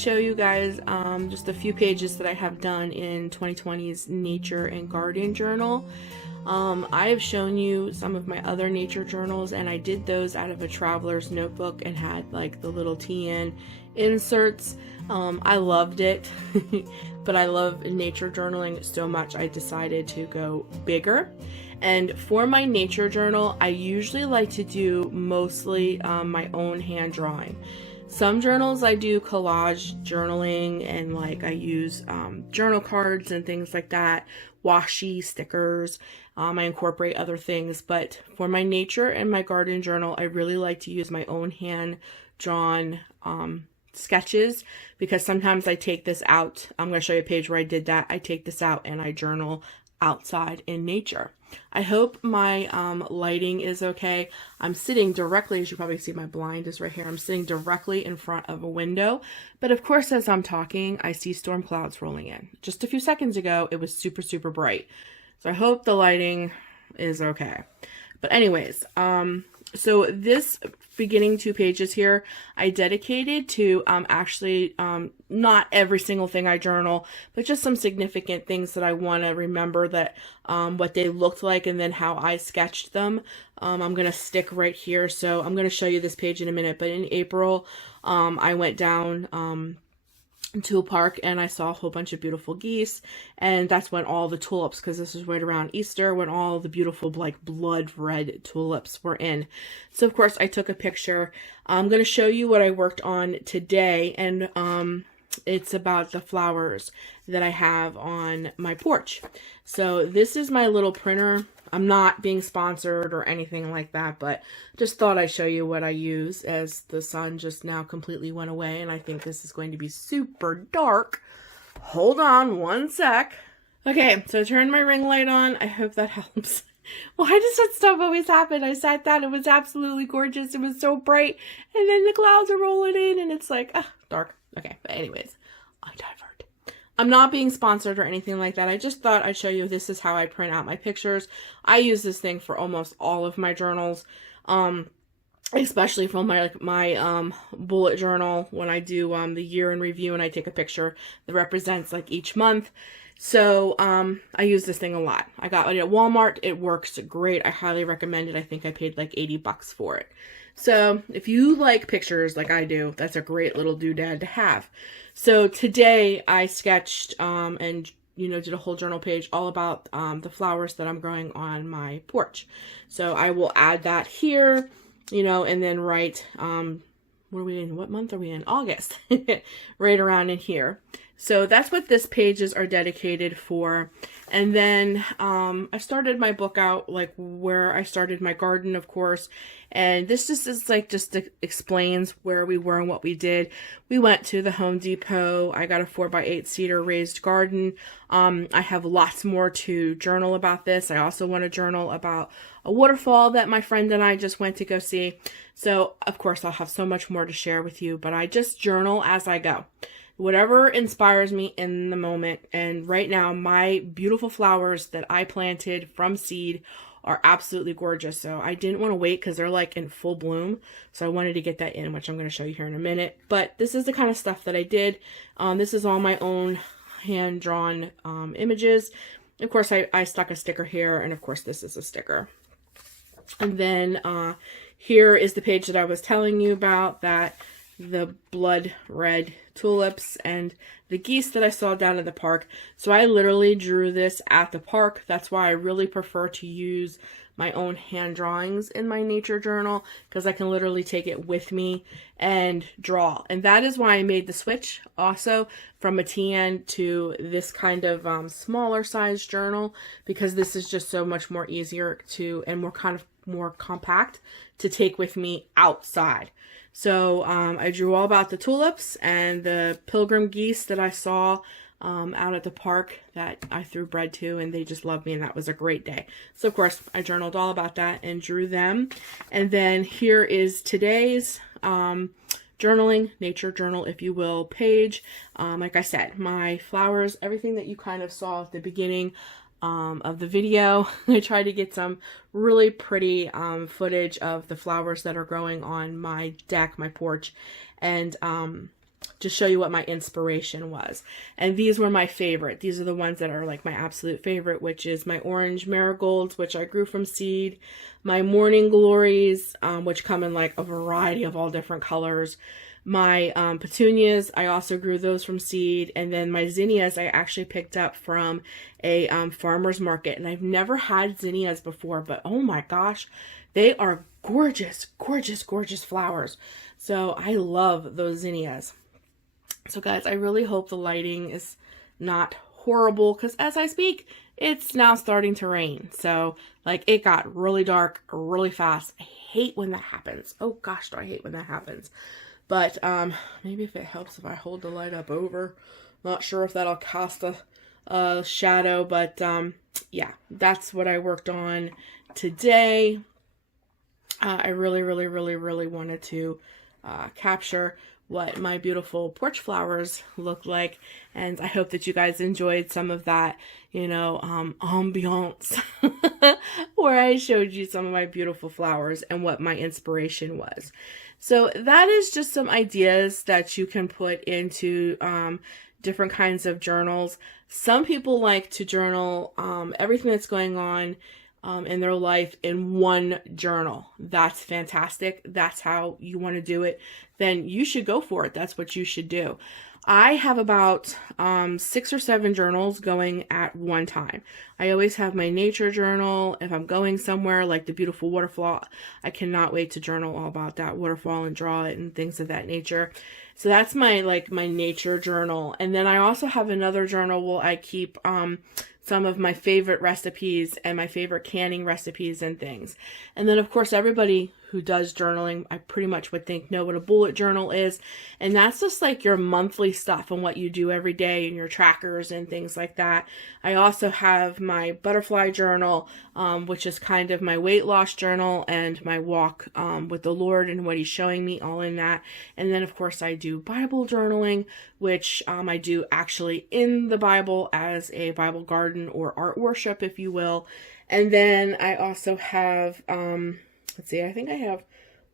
show you guys just a few pages that I have done in 2020's Nature and Garden Journal. I have shown you some of my other nature journals, and I did those out of a traveler's notebook and had like the little TN inserts. I loved it, but I love nature journaling so much I decided to go bigger. And for my nature journal, I usually like to do mostly my own hand drawing. Some journals I do collage journaling, and like I use journal cards and things like that, washi, stickers. I incorporate other things, but for my nature and my garden journal, I really like to use my own hand drawn sketches, because sometimes I take this out. I'm going to show you a page where I did that. I take this out and I journal outside in nature. I hope my lighting is okay. I'm sitting directly, as you probably see, my blind is right here. I'm sitting directly in front of a window, but of course as I'm talking I see storm clouds rolling in. Just a few seconds ago it was super bright, so I hope the lighting is okay. But anyways, so this beginning 2 pages here I dedicated to actually not every single thing I journal, but just some significant things that I want to remember, that what they looked like and then how I sketched them. I'm going to stick right here, so I'm going to show you this page in a minute. But in April, I went down to a park and I saw a whole bunch of beautiful geese, and that's when all the tulips, because this is right around Easter, when all the beautiful like blood red tulips were in. So of course I took a picture. I'm going to show you what I worked on today, and it's about the flowers that I have on my porch. So this is my little printer. I'm not being sponsored or anything like that, but just thought I'd show you what I use, as the sun just now completely went away and I think this is going to be super dark. Hold on one sec. Okay, so I turned my ring light on. I hope that helps. Why does that stuff always happen? I sat down, it was absolutely gorgeous. It was so bright, and then the clouds are rolling in and it's like, dark. Okay, but anyways, I divert. I'm not being sponsored or anything like that. I just thought I'd show you this is how I print out my pictures. I use this thing for almost all of my journals, especially for my bullet journal, when I do the year in review and I take a picture that represents like each month. So I use this thing a lot. I got it at Walmart. It works great. I highly recommend it. I think I paid like 80 bucks for it. So if you like pictures like I do, that's a great little doodad to have. So today I sketched and did a whole journal page all about the flowers that I'm growing on my porch. So I will add that here, and then write, what month are we in? August, right around in here. So that's what this pages are dedicated for. And then I started my book out like where I started my garden, of course. And this just is like just explains where we were and what we did. We went to the Home Depot. I got a 4x8 cedar raised garden. I have lots more to journal about this. I also want to journal about a waterfall that my friend and I just went to go see. So of course I'll have so much more to share with you, but I just journal as I go. Whatever inspires me in the moment. And right now, my beautiful flowers that I planted from seed are absolutely gorgeous. So I didn't want to wait because they're like in full bloom. So I wanted to get that in, which I'm going to show you here in a minute. But this is the kind of stuff that I did. This is all my own hand-drawn images. Of course, I stuck a sticker here. And of course, this is a sticker. And then here is the page that I was telling you about, that the blood red tulips and the geese that I saw down at the park. So I literally drew this at the park. That's why I really prefer to use my own hand drawings in my nature journal, because I can literally take it with me and draw. And that is why I made the switch also from a TN to this kind of smaller size journal, because this is just so much more easier to, and more compact to take with me outside. So I drew all about the tulips and the pilgrim geese that I saw out at the park that I threw bread to, and they just loved me, and that was a great day. So of course I journaled all about that and drew them. And then here is today's journaling, nature journal if you will, page. Like I said, my flowers, everything that you kind of saw at the beginning of the video. I tried to get some really pretty footage of the flowers that are growing on my deck, my porch, and to show you what my inspiration was. And these were my favorite. These are the ones that are like my absolute favorite, which is my orange marigolds, which I grew from seed, my morning glories, which come in like a variety of all different colors, my petunias, I also grew those from seed, and then my zinnias I actually picked up from a farmer's market. And I've never had zinnias before, but oh my gosh, they are gorgeous, gorgeous, gorgeous flowers. So I love those zinnias. So guys, I really hope the lighting is not horrible, because as I speak, it's now starting to rain. So like it got really dark really fast. I hate when that happens. Oh gosh, do I hate when that happens. But maybe if it helps if I hold the light up over. Not sure if that'll cast a shadow, but yeah, that's what I worked on today. I really, really, really, really wanted to capture what my beautiful porch flowers look like, and I hope that you guys enjoyed some of that, you know, ambiance where I showed you some of my beautiful flowers and what my inspiration was. So that is just some ideas that you can put into different kinds of journals. Some people like to journal everything that's going on in their life in one journal. That's fantastic. That's how you want to do it. Then you should go for it. That's what you should do. I have about 6 or 7 journals going at one time. I always have my nature journal. If I'm going somewhere like the beautiful waterfall, I cannot wait to journal all about that waterfall and draw it and things of that nature. So that's my nature journal. And then I also have another journal where I keep some of my favorite recipes and my favorite canning recipes and things. And then of course everybody who does journaling, I pretty much would think, know what a bullet journal is. And that's just like your monthly stuff and what you do every day and your trackers and things like that. I also have my butterfly journal, which is kind of my weight loss journal, and my walk with the Lord and what he's showing me, all in that. And then of course I do Bible journaling, which I do actually in the Bible as a Bible garden or art worship, if you will. And then I also have, let's see, I think I have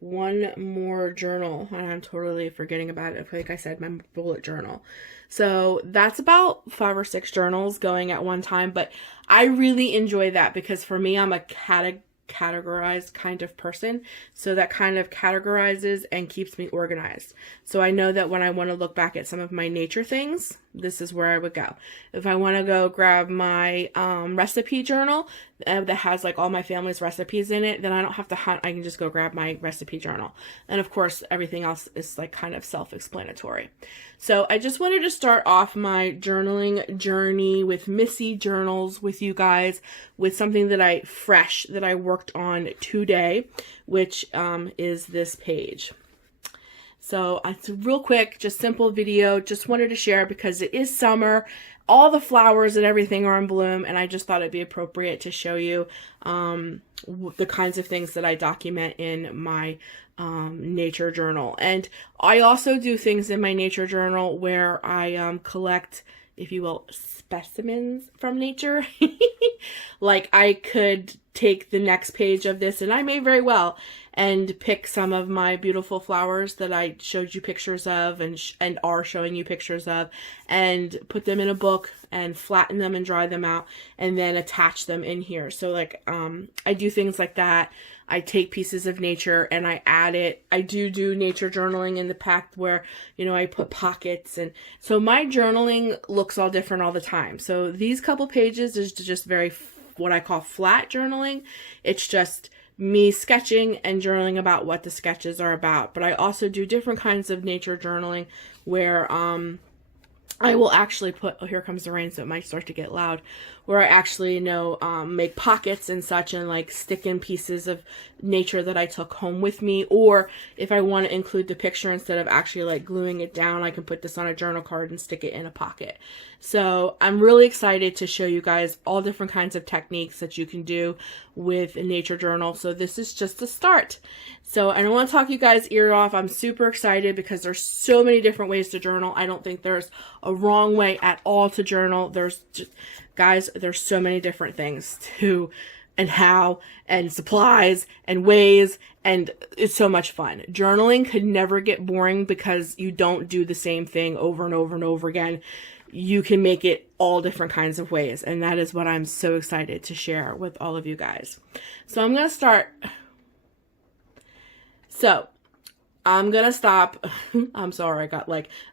one more journal, and I'm totally forgetting about it. Like I said, my bullet journal. So that's about 5 or 6 journals going at one time, but I really enjoy that because for me, I'm a categorized kind of person. So that kind of categorizes and keeps me organized. So I know that when I want to look back at some of my nature things, this is where I would go. If I want to go grab my recipe journal that has like all my family's recipes in it, then I don't have to hunt. I can just go grab my recipe journal. And of course, everything else is like kind of self-explanatory. So I just wanted to start off my journaling journey with Missy journals with you guys with something that I worked on today, which is this page. So it's a real quick, just simple video. Just wanted to share because it is summer. All the flowers and everything are in bloom, and I just thought it'd be appropriate to show you the kinds of things that I document in my nature journal. And I also do things in my nature journal where I collect, if you will, specimens from nature. Like I could take the next page of this, and I may very well, and pick some of my beautiful flowers that I showed you pictures of and are showing you pictures of, and put them in a book and flatten them and dry them out and then attach them in here. So like I do things like that. I take pieces of nature and I add it. I do nature journaling in the pack where, you know, I put pockets, and so my journaling looks all different all the time. So these couple pages is just very what I call flat journaling. It's just me sketching and journaling about what the sketches are about. But I also do different kinds of nature journaling where I will actually put, oh, here comes the rain, so it might start to get loud, where I actually, make pockets and such and like stick in pieces of nature that I took home with me. Or if I want to include the picture instead of actually like gluing it down, I can put this on a journal card and stick it in a pocket. So I'm really excited to show you guys all different kinds of techniques that you can do with a nature journal. So this is just a start. So I don't want to talk you guys' ear off. I'm super excited because there's so many different ways to journal. I don't think there's a wrong way at all to journal. There's so many different things to and how and supplies and ways, and it's so much fun. Journaling could never get boring because you don't do the same thing over and over and over again. You can make it all different kinds of ways, and that is what I'm so excited to share with all of you guys. So I'm going to start. So I'm going to stop. I'm sorry,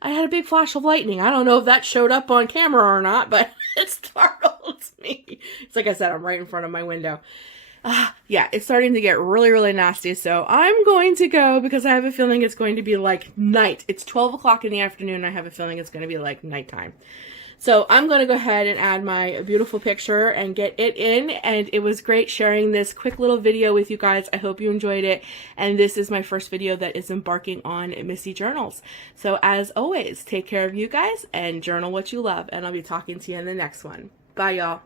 I had a big flash of lightning. I don't know if that showed up on camera or not, but it startled me. It's like I said, I'm right in front of my window. Yeah, it's starting to get really, really nasty. So I'm going to go because I have a feeling it's going to be like night. It's 12 o'clock in the afternoon. I have a feeling it's going to be like nighttime. So I'm going to go ahead and add my beautiful picture and get it in. And it was great sharing this quick little video with you guys. I hope you enjoyed it. And this is my first video that is embarking on Missy Journals. So as always, take care of you guys and journal what you love. And I'll be talking to you in the next one. Bye, y'all.